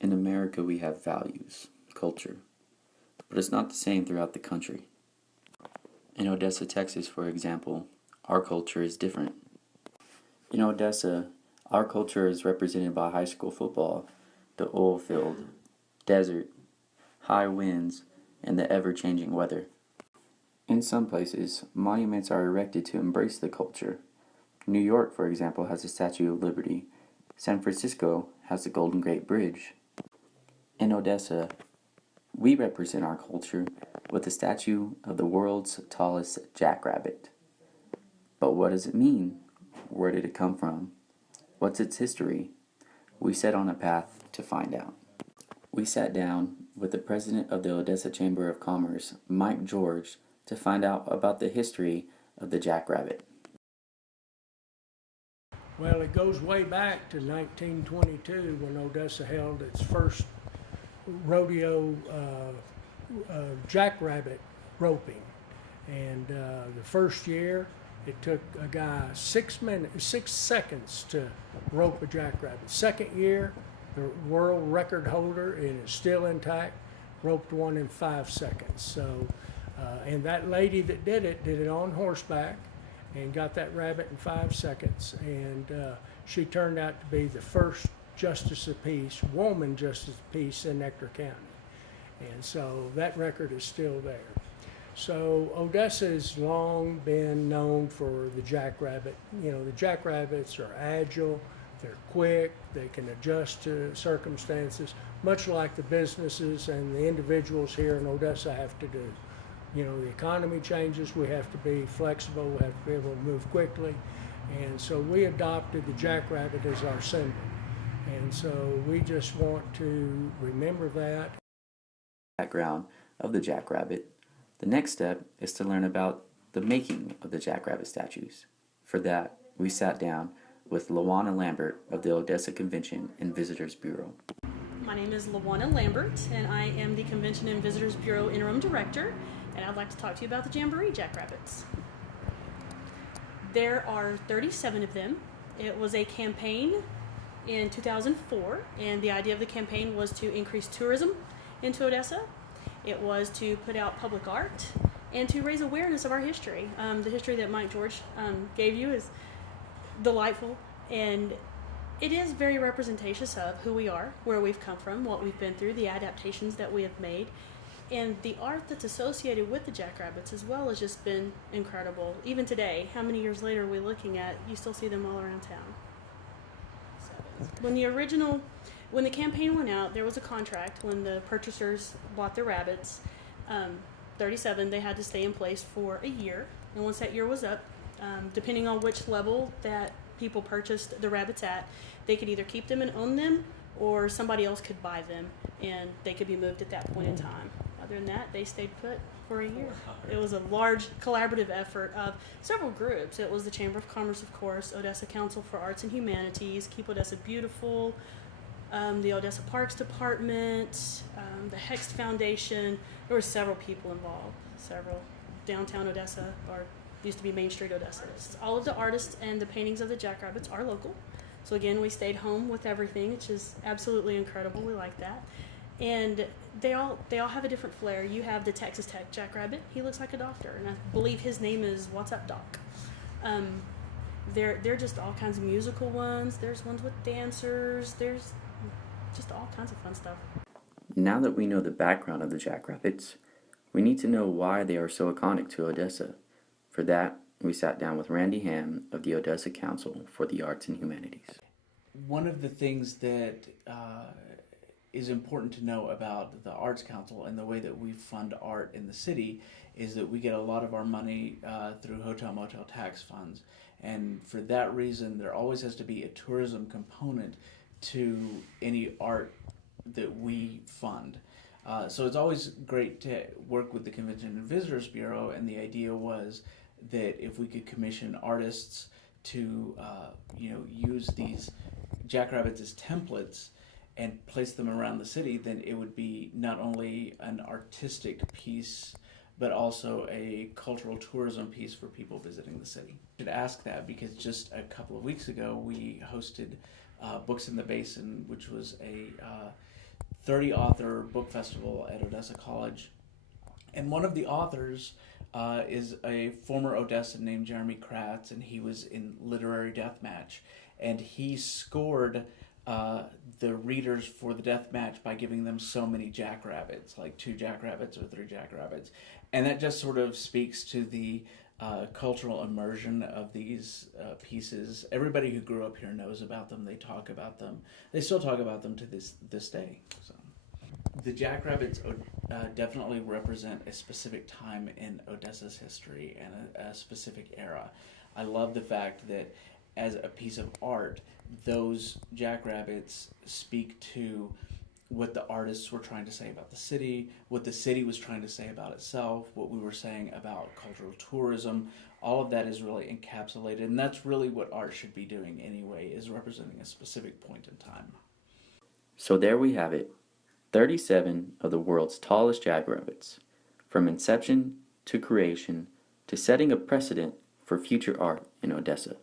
In America, we have values, culture, but it's not the same throughout the country. In Odessa, Texas, for example, our culture is different. In Odessa, our culture is represented by high school football, the oil field, desert, high winds, and the ever-changing weather. In some places, monuments are erected to embrace the culture. New York, for example, has the Statue of Liberty. San Francisco has the Golden Gate Bridge. In Odessa, we represent our culture with the statue of the world's tallest jackrabbit. But what does it mean? Where did it come from? What's its history? We set on a path to find out. We sat down with the president of the Odessa Chamber of Commerce, Mike George, to find out about the history of the jackrabbit. Well, it goes way back to 1922 when Odessa held its first rodeo jackrabbit roping. And the first year, it took a guy 6 seconds to rope a jackrabbit. Second year, the world record holder, and it's still intact, roped one in 5 seconds. So, and that lady that did it on horseback and got that rabbit in 5 seconds. And she turned out to be the first justice of peace, woman justice of peace in Nectar County. And so that record is still there. So Odessa has long been known for the jackrabbit. You know, the jackrabbits are agile, they're quick, they can adjust to circumstances, much like the businesses and the individuals here in Odessa have to do. You know, the economy changes, we have to be flexible, we have to be able to move quickly. And so we adopted the jackrabbit as our symbol. And so we just want to remember that. Background of the jackrabbit. The next step is to learn about the making of the jackrabbit statues. For that, we sat down with Lawana Lambert of the Odessa Convention and Visitors Bureau. My name is Lawana Lambert, and I am the Convention and Visitors Bureau Interim Director, and I'd like to talk to you about the Jamboree Jackrabbits. There are 37 of them. It was a campaign in 2004, and the idea of the campaign was to increase tourism into Odessa. It was to put out public art and to raise awareness of our history. The history that Mike George gave you is delightful, and it is very representative of who we are, where we've come from, what we've been through, the adaptations that we have made, and the art that's associated with the jackrabbits as well has just been incredible. Even today, how many years later are we looking at, you still see them all around town. When the campaign went out, there was a contract when the purchasers bought the rabbits. 37, they had to stay in place for a year. And once that year was up, depending on which level that people purchased the rabbits at, they could either keep them and own them, or somebody else could buy them and they could be moved at that point in time. Other than that, they stayed put for a year. It was a large collaborative effort of several groups. It was the Chamber of Commerce, of course, Odessa Council for Arts and Humanities, Keep Odessa Beautiful, the Odessa Parks Department, the Hext Foundation. There were several people involved, several. Downtown Odessa, or used to be Main Street Odessa. All of the artists and the paintings of the jackrabbits are local. So again, we stayed home with everything, which is absolutely incredible. We like that. And they all have a different flair. You have the Texas Tech jackrabbit. He looks like a doctor, and I believe his name is What's Up Doc. They're just all kinds of musical ones. There's ones with dancers. There's just all kinds of fun stuff. Now that we know the background of the jackrabbits, we need to know why they are so iconic to Odessa. For that, we sat down with Randy Ham of the Odessa Council for the Arts and Humanities. One of the things that is important to know about the Arts Council and the way that we fund art in the city is that we get a lot of our money through hotel motel tax funds. And for that reason, there always has to be a tourism component to any art that we fund. So it's always great to work with the Convention and Visitors Bureau, and the idea was that if we could commission artists to use these jackrabbits as templates and place them around the city, then it would be not only an artistic piece but also a cultural tourism piece for people visiting the city. I should ask that because just a couple of weeks ago we hosted Books in the Basin, which was a 30 author book festival at Odessa College. And one of the authors is a former Odessan named Jeremy Kratz, and he was in Literary Deathmatch. And he scored the readers for the deathmatch by giving them so many jackrabbits, like 2 jackrabbits or 3 jackrabbits. And that just sort of speaks to the cultural immersion of these pieces. Everybody who grew up here knows about them. They talk about them. They still talk about them to this day. So. The jackrabbits definitely represent a specific time in Odessa's history and a specific era. I love the fact that as a piece of art, those jackrabbits speak to what the artists were trying to say about the city, what the city was trying to say about itself, what we were saying about cultural tourism. All of that is really encapsulated, and that's really what art should be doing anyway, is representing a specific point in time. So there we have it. 37 of the world's tallest jackrabbits, from inception to creation to setting a precedent for future art in Odessa.